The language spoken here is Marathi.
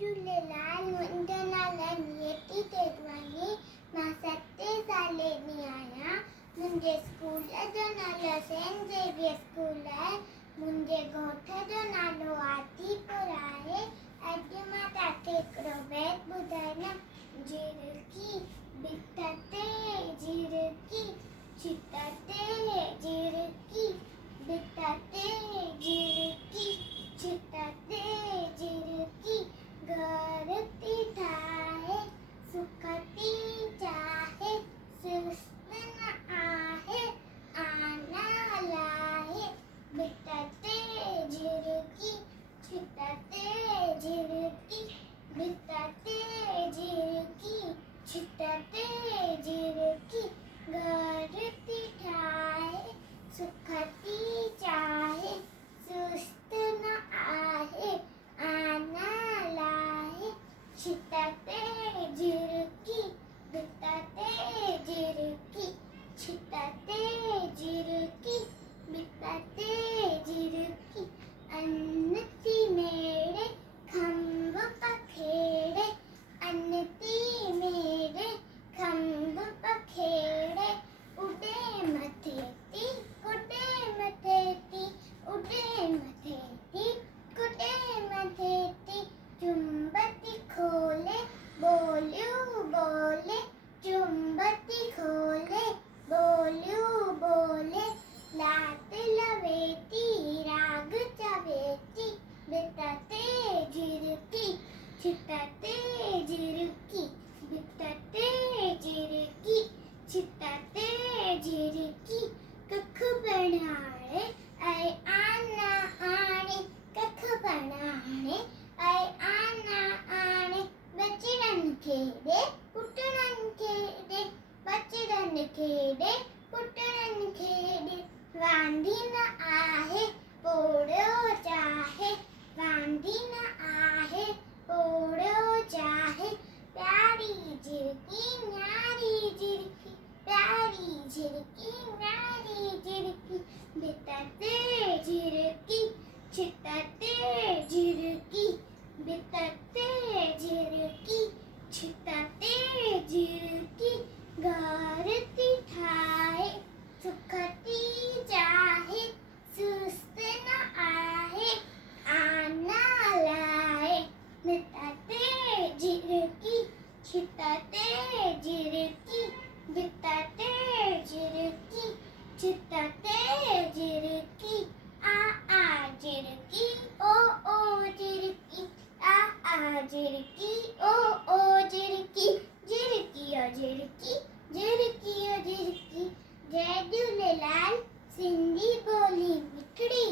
झूलेलाल मुंहिंजो नालो नियति तेजवानी मां 7 साले जी आहियां। मुंहिंजे स्कूल जो नालो सेंट ज़ेवियर स्कूल आहे। मुंहिंजे ॻोठ जो नालो आदिपुर आहे। अॼु मां तव्हांखे हिकिड़ो बैत ॿुधाईंदमि। झिरकी भित ते झिरकी छित ते झिरकी भित ते झिरकी छित ते झिरकी घर थी ठाहे सुख थी चाहे सुस्त न आहे आना लाहे भित ते झिरकी छित ते झिरकी भित ते झिरकी छित ते झिरकी घर थी ठाहे सुख थी चाहे सुस्त न आहे आना लाहे छित ते झिरकी भित ते झिरकी छित ते झिरकी भित ते झिरकी अन्न ती मेरे खंभ पखेड़े अन्न ती मेरे खंभ पखेड़े उडे मथे ती कुडे मथे ती उडे मथे ती कुडे मथे ती चुंबती खोले बोलियो बोले चुंबती खोले बोलियो बोले लात लवेती राग चवेती भित ते झिरकी छित ते झिरकी भित ते झिरकी छित ते झिरकी कख बनाणे ऐ आना आणे कख बनाणे ऐ आना आणे बचड़न खेॾे पुटड़न खेॾे बचड़न खेॾे पुटड़न खेॾे वांदी न आहे पोड़ियो चाहे वांदी न आहे पोड़ियो चाहे प्यारी झिरकी न्यारी झिरकी प्यारी झिरकी न्यारी झिरकी भित ते झिरकी छित ते झिरकी भित ते झिरकी छित ते झिरकी घर थी ठाहे सुख थी चाहे सुस्त न आहे आना लाहे भित ते झिरकी छित ते झिरकी भित ते झिरकी छित ते झिरकी आ झिरकी ओ झिरकी आ झिरकी ओ झिरकी झिरकी ओ झिरकी झिरकी ओ झिरकी जय झूलेलाल सिंधी ॿोली मिठड़ी